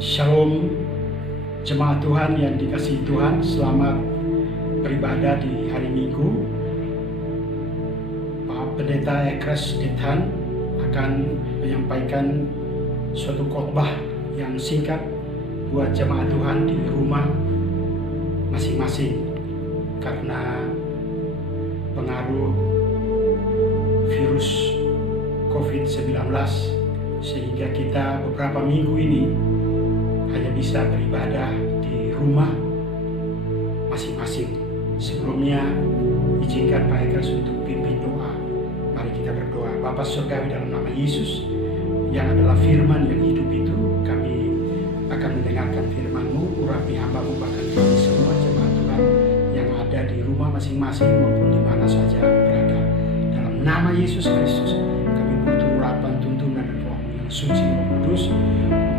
Shalom jemaat Tuhan yang dikasihi Tuhan, selamat beribadah di hari Minggu. Pak Pendeta Ekres Dithan akan menyampaikan suatu khotbah yang singkat buat jemaat Tuhan di rumah masing-masing karena pengaruh virus COVID-19, sehingga kita beberapa minggu ini hanya bisa beribadah di rumah masing-masing. Sebelumnya, izinkan Pak Ekres untuk pimpin doa. Mari kita berdoa. Bapa Surgawi, dalam nama Yesus yang adalah firman yang hidup itu, kami akan mendengarkan firman-Mu. Urapi hamba-Mu, bahkan kami semua jemaat Tuhan yang ada di rumah masing-masing maupun di mana saja berada. Dalam nama Yesus Kristus, kami butuh urapan, tuntunan dan Roh-Mu yang suci, Roh Kudus.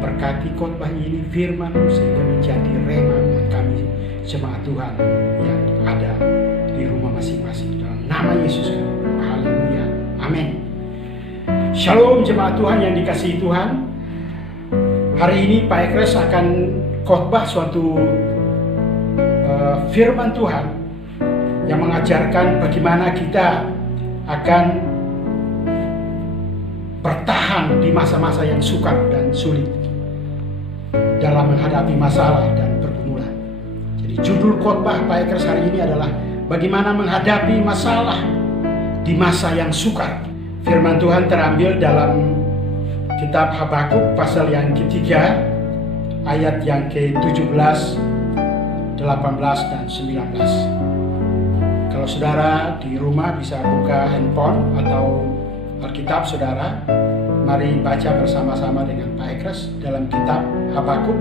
Berkati khotbah ini, firman sehingga menjadi rema buat kami jemaat Tuhan yang ada di rumah masing-masing. Dalam nama Yesus kami berdoa. Haleluya. Amin. Shalom jemaat Tuhan yang dikasihi Tuhan. Hari ini Pak Ekres akan khotbah suatu firman Tuhan yang mengajarkan bagaimana kita akan bertahan di masa-masa yang sukar dan sulit dalam menghadapi masalah dan pergumulan. Jadi judul khotbah Pak Ekres hari ini adalah bagaimana menghadapi masalah di masa yang sukar. Firman Tuhan terambil dalam kitab Habakuk pasal yang ketiga, ayat yang ke-17, 18 dan 19. Kalau saudara di rumah bisa buka handphone atau Alkitab saudara, mari baca bersama-sama dengan Pak Ekres dalam kitab Habakuk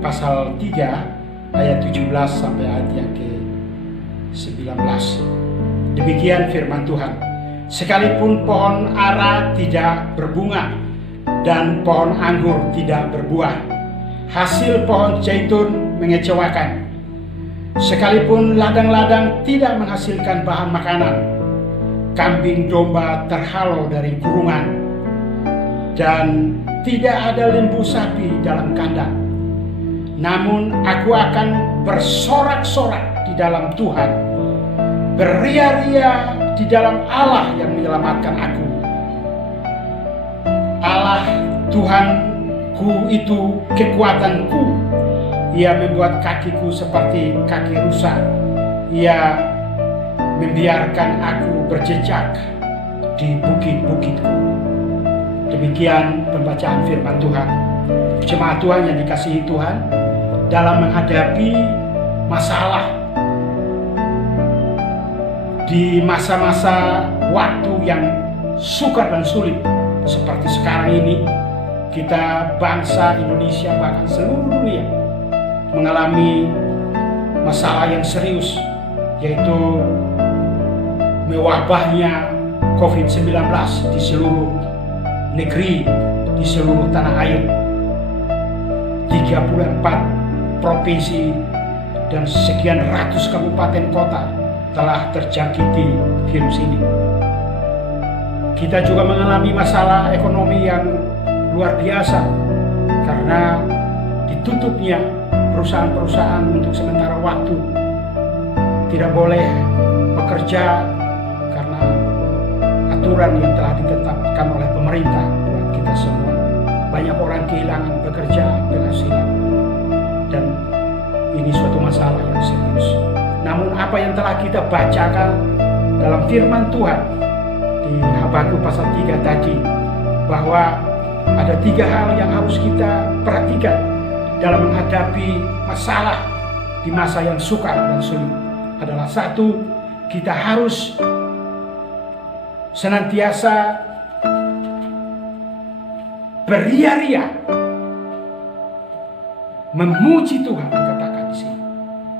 pasal 3 ayat 17 sampai ayat yang ke-19. Demikian firman Tuhan. Sekalipun pohon ara tidak berbunga dan pohon anggur tidak berbuah, hasil pohon zaitun mengecewakan. Sekalipun ladang-ladang tidak menghasilkan bahan makanan, kambing domba terhalau dari kurungan, dan tidak ada lembu sapi dalam kandang. Namun aku akan bersorak-sorak di dalam Tuhan, beria-ria di dalam Allah yang menyelamatkan aku. Allah Tuhanku itu kekuatanku. Ia membuat kakiku seperti kaki rusa. Ia membiarkan aku berjejak di bukit-bukitku. Demikian pembacaan firman Tuhan. Jemaat Tuhan yang dikasihi Tuhan, dalam menghadapi masalah di masa-masa waktu yang sukar dan sulit seperti sekarang ini, kita bangsa Indonesia bahkan seluruh dunia mengalami masalah yang serius, yaitu mewabahnya COVID-19 di seluruh negeri, di seluruh tanah air. 34 provinsi dan sekian ratus kabupaten kota telah terjangkiti virus ini. Kita juga mengalami masalah ekonomi yang luar biasa karena ditutupnya perusahaan-perusahaan untuk sementara waktu. Tidak boleh bekerja karena aturan yang telah ditetapkan oleh pemerintah buat kita semua. Banyak orang kehilangan pekerjaan, penghasilan, dan ini suatu masalah yang serius. Namun apa yang telah kita bacakan dalam firman Tuhan di Habakuk pasal 3 tadi, bahwa ada 3 hal yang harus kita perhatikan dalam menghadapi masalah di masa yang sukar dan sulit. Adalah 1, kita harus senantiasa beria-ria memuji Tuhan, dikatakan di sini,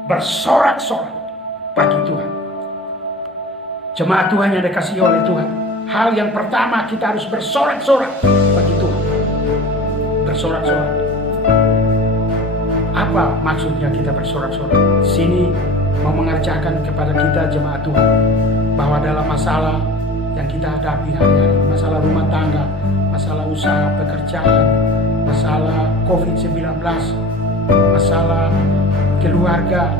bersorak-sorak bagi Tuhan. Jemaat Tuhan yang dikasihi oleh Tuhan, hal yang pertama kita harus bersorak-sorak bagi Tuhan. Bersorak-sorak. Apa maksudnya kita bersorak-sorak? Di sini mau mengerjakan kepada kita jemaat Tuhan bahwa dalam masalah yang kita hadapi hari-hari, masalah rumah tangga, masalah usaha pekerjaan, masalah COVID-19, masalah keluarga,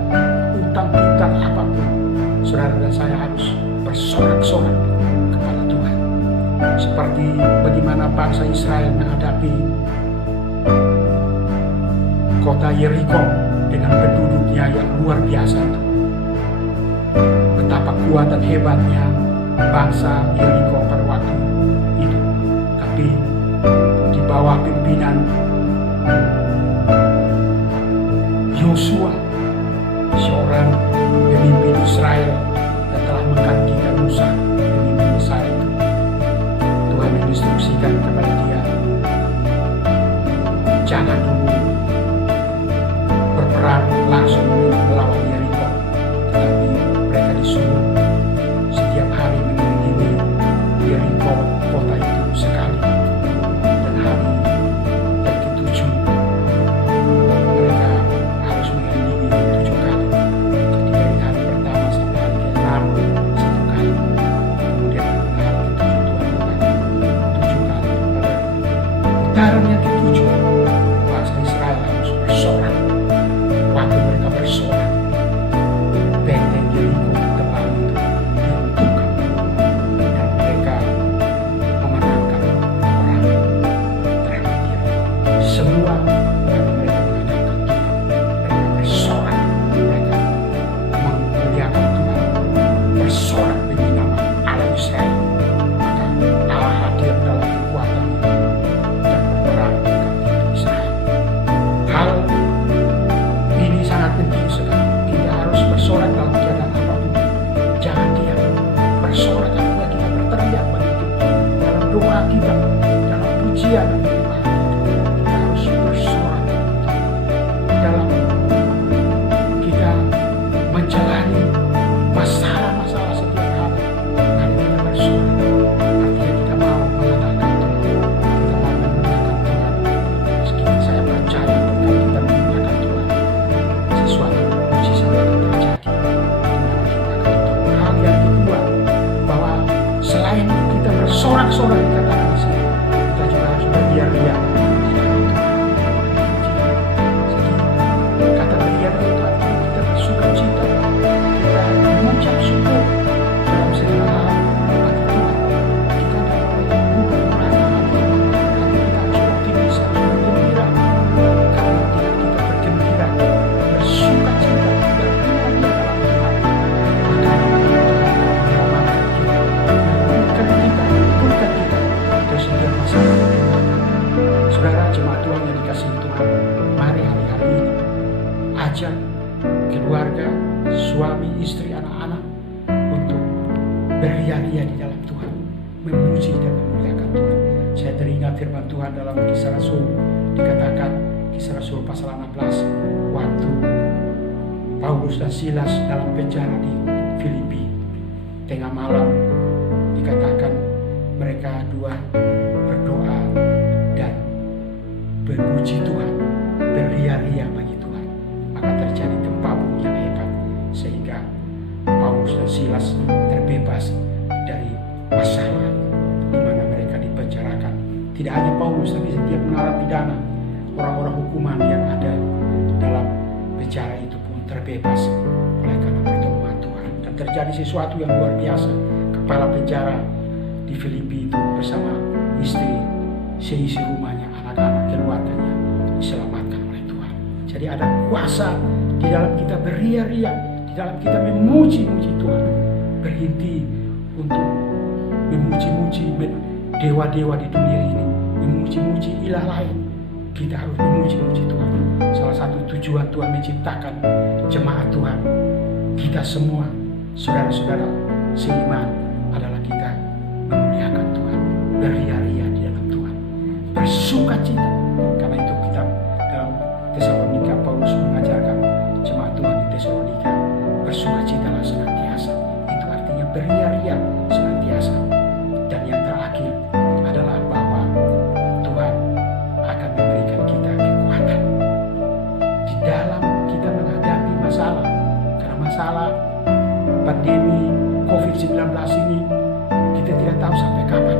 utang piutang apapun, saudara dan saya harus bersorak-sorak kepada Tuhan. Seperti bagaimana bangsa Israel menghadapi kota Yeriko dengan penduduknya yang luar biasa itu. Betapa kuat dan hebatnya bangsa Yeriko pada waktu itu. Tapi di bawah pimpinan Yosua, seorang pemimpin Israel yang telah menggantikan Musa, pemimpin Israel itu, Tuhan menginstruksikan kepada dia, jangan dulu berperang langsung melawan Yeriko, tetapi mereka disuruh setiap hari mengelilingi Yeriko, kota itu sekali. Dan hari yang ke-7 mereka harus mengelilingi 7 kali. Jadi dari hari pertama sampai hari ke-6 1 kali. Kemudian pada hari ke-7 Tuhan katakan 7 kali. Pada putaran yang ke-7 bangsa Israel harus bersorak. Waktu mereka bersorak, benteng Yeriko tebal itu diruntuhkan dan mereka memenangkan perang terhadap Yeriko. Semua karena mereka mengandalkan Tuhan, mereka bersorak, mereka memuliakan Tuhan, bersorak demi nama Allah Israel. Maka Allah hadir dalam kekuatan dan berperang menggantikan Israel. Hal ini sangat penting sekali. Kita harus bersorak dalam keadaan apapun. Jangan diam. Bersorak artinya kita berteriak begitu. Dalam doa kita, dalam pujian dan penyembahan kita harus bersorak. Dalam kita menjalani masalah-masalah setiap hari, mari kita bersorak. Artinya kita mau mengandalkan Tuhan, kita mau memuliakan Tuhan. Meski saya percaya ketika kita memuliakan Tuhan, sesuatu mujizat akan terjadi. Hal yang kedua, bahwa selain kita bersorak-sorak dikatakan di sini, kita juga harus beria-ria. Jadi kata beria-ria itu artinya kita bersukacita, kita mengucap syukur dalam segala hal bagi Tuhan. Kita tidak boleh bukan merasa hati, tapi kita harus optimis, harus bergembira. Karena dengan kita bergembira, bersukacita, beria-ria dalam Tuhan, maka Tuhan akan menyelamatkan kita, menghiburkan kita dari setiap masalah yang kita hadapi. Saudara jemaat Tuhan yang dikasihi Tuhan, mari hari-hari ini ajak keluarga, suami, istri, anak-anak untuk beria-ria di dalam Tuhan, memuji dan memuliakan Tuhan. Saya teringat firman Tuhan dalam Kisah Rasul, dikatakan Kisah Rasul pasal 16, waktu Paulus dan Silas dalam penjara di Filipi, tengah malam dikatakan mereka dua berdoa dan memuji Tuhan, beria-ria bagi Tuhan. Maka terjadi gempa bumi yang hebat sehingga Paulus dan Silas terbebas dari masalah di mana mereka dipenjarakan. Tidak hanya Paulus, tapi setiap narapidana, orang-orang hukuman yang ada dalam penjara itu pun terbebas oleh karena pertolongan Tuhan. Dan terjadi sesuatu yang luar biasa. Kepala penjara di Filipi itu bersama istri, seisi rumahnya, anak-anak, keluarganya diselamatkan oleh Tuhan. Jadi ada kuasa di dalam kita beria-ria, di dalam kita memuji-muji Tuhan, berhenti untuk memuji-muji dewa-dewa di dunia ini, memuji-muji ilah lain. Kita harus memuji-muji Tuhan. Salah satu tujuan Tuhan menciptakan jemaat Tuhan, kita semua, saudara-saudara seiman, adalah kita memuliakan Tuhan, beria-ria di dalam Tuhan, bersuka cita. Karena itu kita dalam Tesalonika, Paulus mengajarkan jemaat Tuhan di Tesalonika, bersuka citalah senantiasa. Itu artinya beria-ria senantiasa. Dan yang terakhir adalah bahwa Tuhan akan memberikan kita kekuatan di dalam kita menghadapi masalah. Karena masalah pandemi COVID-19 ini kita tidak tahu sampai kapan.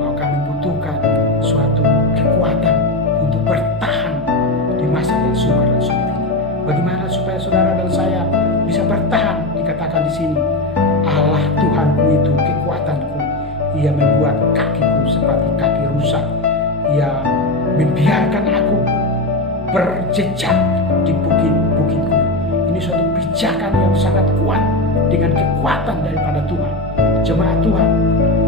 Maka membutuhkan suatu kekuatan untuk bertahan di masa yang sukar dan sulit ini. Bagaimana supaya saudara dan saya bisa bertahan? Dikatakan di sini, Allah Tuhanku itu kekuatanku. Ia membuat kakiku seperti kaki rusak. Ia membiarkan aku berjejak di bukit-bukitku. Ini suatu pijakan yang sangat kuat dengan kekuatan daripada Tuhan. Jemaat Tuhan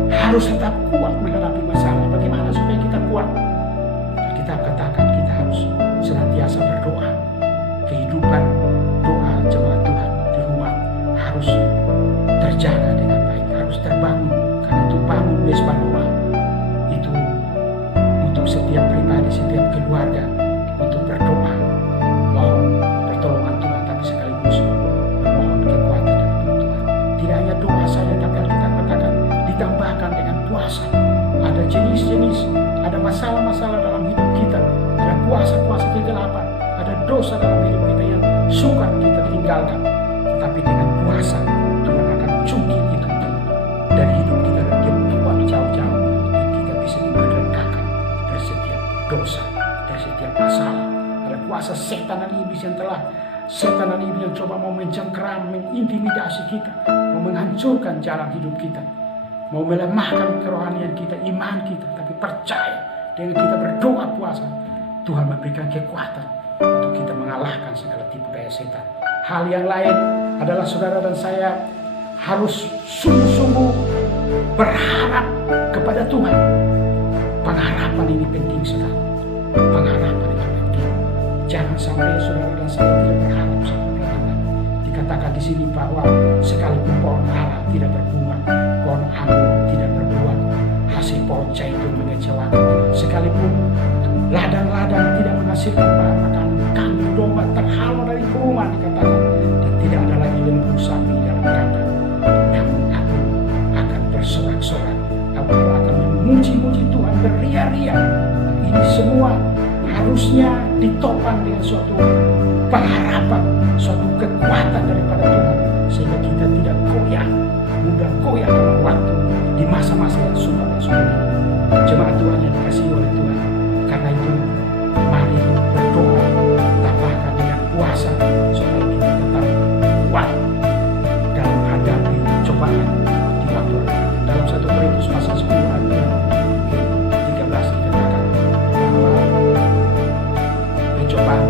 harus tetap kuat menghadapi masalah. Bagaimana supaya kita kuat? Kita katakan kita harus senantiasa berdoa. Kehidupan doa jemaat Tuhan di rumah harus terjaga dengan baik, harus terbangun. Karena itu bangun mesbah doa itu untuk setiap pribadi, setiap keluarga, untuk berdoa, mohon pertolongan Tuhan, tapi sekaligus memohon kekuatan dari Tuhan. Tidak hanya doa saja, tapi kita katakan ditambahkan dengan puasa. Ada jenis-jenis, ada masalah-masalah dalam hidup kita, ada kuasa-kuasa kegelapan, ada dosa dalam hidup kita yang sukar kita tinggalkan. Tetapi dengan puasa Tuhan akan cungkil itu dari hidup kita dan dia buang jauh-jauh, dan kita bisa dimerdekakan dari setiap dosa, dari setiap masalah. Ada kuasa setan dan iblis yang telah setan dan iblis yang coba mau mencengkeram, mengintimidasi kita, mau menghancurkan jalan hidup kita, mau melemahkan kerohanian kita, iman kita. Tapi percaya dengan kita berdoa puasa, Tuhan memberikan kekuatan untuk kita mengalahkan segala tipu daya setan. Hal yang lain adalah saudara dan saya harus sungguh-sungguh berharap kepada Tuhan. Pengharapan ini penting sekali. Pengharapan ini penting. Jangan sampai saudara dan saya tidak berharap sama Tuhan. Dikatakan di sini bahwa sekalipun pohon ara tidak berbunga, pohon anggur tidak berbuah, hasil pohon zaitun mengecewakan. Sekalipun ladang-ladang tidak menghasilkan bahan makanan, kambing domba terhalau dari kurungan, dikatakan, dan tidak ada lagi lembu sapi dalam kandang. Namun aku akan bersorak-sorak, aku akan memuji-muji Tuhan, beria-ria. Ini semua harusnya ditopang dengan suatu pengharapan, suatu kekuatan daripada Tuhan, sehingga kita tidak goyah, mudah goyah dalam waktu di masa-masa yang sukar dan sulit. Jemaat Tuhan yang dikasihi oleh Tuhan, karena itu mari berdoa, tambahkan dengan puasa supaya kita tetap kuat dalam menghadapi cobaan di waktu dalam 1 Korintus pasal 10 ayat 13 dikatakan bahwa pencobaan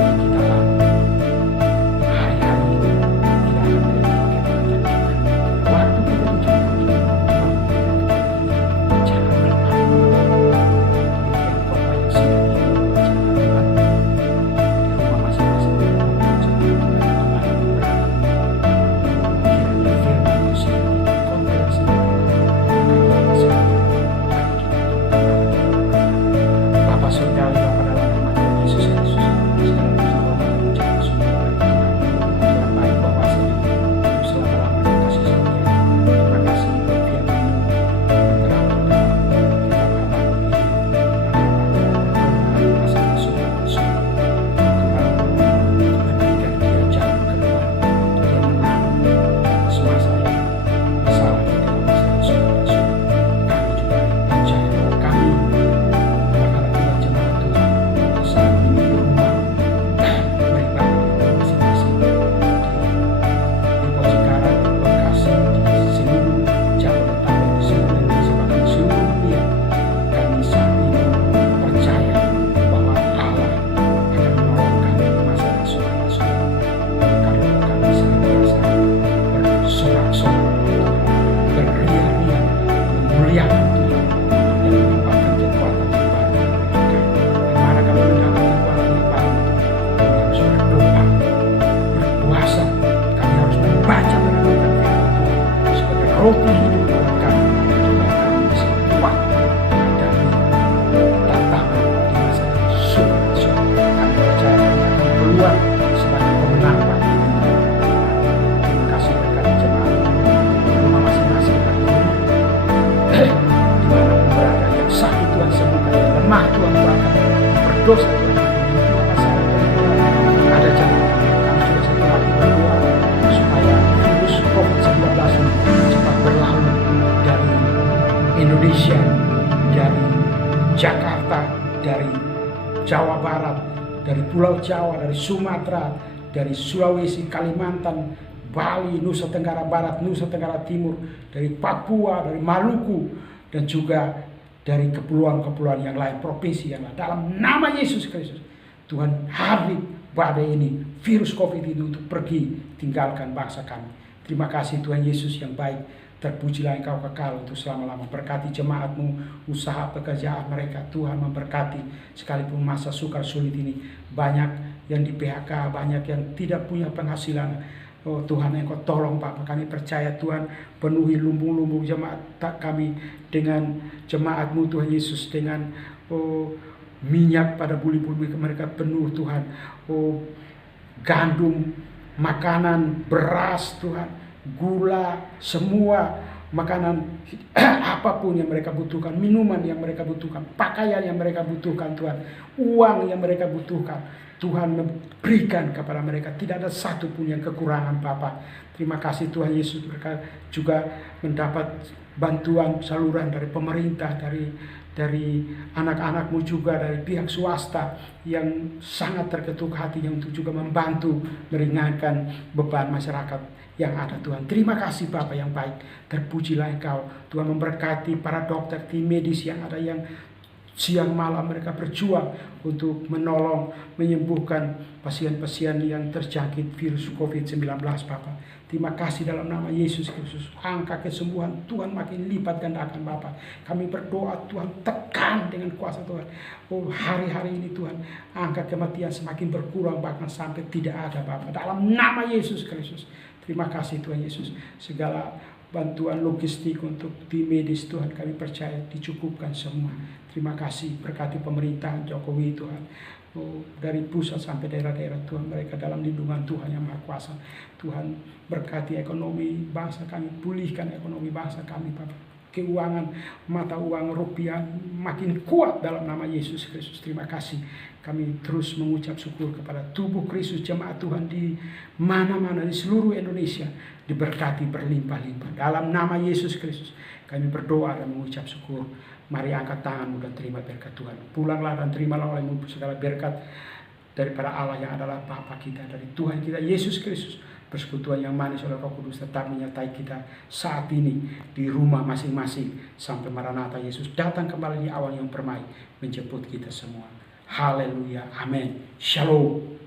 yang kita lalui hari-hari itu tidak akan menjadi kekuatan kita. Waktu kita dicoba, jangan berpaling. roti hidup buat kami, supaya kami bisa kuat menghadapi tantangan di masa yang sulit. Kami percaya kami akan keluar sebagai pemenang bagi dunia. Terima kasih berkat jemaat di rumah masing-masing hari ini. Dimanapun berada, yang sakit Tuhan sembuhkan, yang lemah Tuhan kuatkan, berdosa Tuhan ampuni. Ada jalan kami juga satu hati berdoa supaya virus COVID-19 ini cepat berlalu dari Indonesia, dari Jakarta, dari Jawa Barat, dari Pulau Jawa, dari Sumatera, dari Sulawesi, Kalimantan, Bali, Nusa Tenggara Barat, Nusa Tenggara Timur, dari Papua, dari Maluku, dan juga dari kepulauan-kepulauan yang lain, provinsi yang lain. Dalam nama Yesus Kristus, Tuhan habis badai ini, virus COVID ini untuk pergi tinggalkan bangsa kami. Terima kasih Tuhan Yesus yang baik. Terpujilah Engkau kekal untuk selama-lama. Berkati jemaat-Mu, usaha pekerjaan mereka. Tuhan memberkati sekalipun masa sukar sulit ini. Banyak yang di PHK, banyak yang tidak punya penghasilan. Oh Tuhan, Engkau tolong Bapak, kami percaya Tuhan, penuhi lumbung-lumbung jemaat kami dengan jemaat-Mu Tuhan Yesus, dengan minyak pada buli-buli mereka penuh Tuhan. Oh gandum, makanan, beras Tuhan, gula, semua makanan apapun yang mereka butuhkan, minuman yang mereka butuhkan, pakaian yang mereka butuhkan Tuhan, uang yang mereka butuhkan, Tuhan memberikan kepada mereka. Tidak ada satu pun yang kekurangan Bapa. Terima kasih Tuhan Yesus. Mereka juga mendapat bantuan saluran dari pemerintah, dari anak-anak-Mu juga, dari pihak swasta yang sangat terketuk hatinya untuk juga membantu meringankan beban masyarakat yang ada Tuhan. Terima kasih Bapa yang baik. Terpujilah Engkau. Tuhan memberkati para dokter, tim medis yang ada, yang siang malam mereka berjuang untuk menolong, menyembuhkan pasien-pasien yang terjangkit virus COVID-19 Bapa. Terima kasih dalam nama Yesus Kristus. Angka kesembuhan Tuhan makin lipat gandakan Bapa. Kami berdoa Tuhan, tekan dengan kuasa Tuhan. Oh hari-hari ini Tuhan, angka kematian semakin berkurang, bahkan sampai tidak ada Bapa. Dalam nama Yesus Kristus. Terima kasih Tuhan Yesus. Segala bantuan logistik untuk tim medis Tuhan, kami percaya dicukupkan semua. Terima kasih, berkati pemerintahan Jokowi Tuhan. Oh, dari pusat sampai daerah-daerah Tuhan, mereka dalam lindungan Tuhan yang Maha Kuasa. Tuhan berkati ekonomi bangsa kami, pulihkan ekonomi bangsa kami Bapak. Keuangan, mata uang rupiah makin kuat dalam nama Yesus Kristus. Terima kasih. Kami terus mengucap syukur kepada tubuh Kristus, jemaat Tuhan di mana-mana di seluruh Indonesia diberkati berlimpah-limpah. Dalam nama Yesus Kristus kami berdoa dan mengucap syukur. Mari angkat tanganmu dan terima berkat Tuhan. Pulanglah dan terimalah olehmu segala berkat daripada Allah yang adalah Bapa kita, dari Tuhan kita Yesus Kristus. Persekutuan yang manis oleh Roh Kudus tetap menyertai kita saat ini di rumah masing-masing sampai Maranatha Yesus datang kembali di awal yang permai menjemput kita semua. Haleluya, amin, shalom.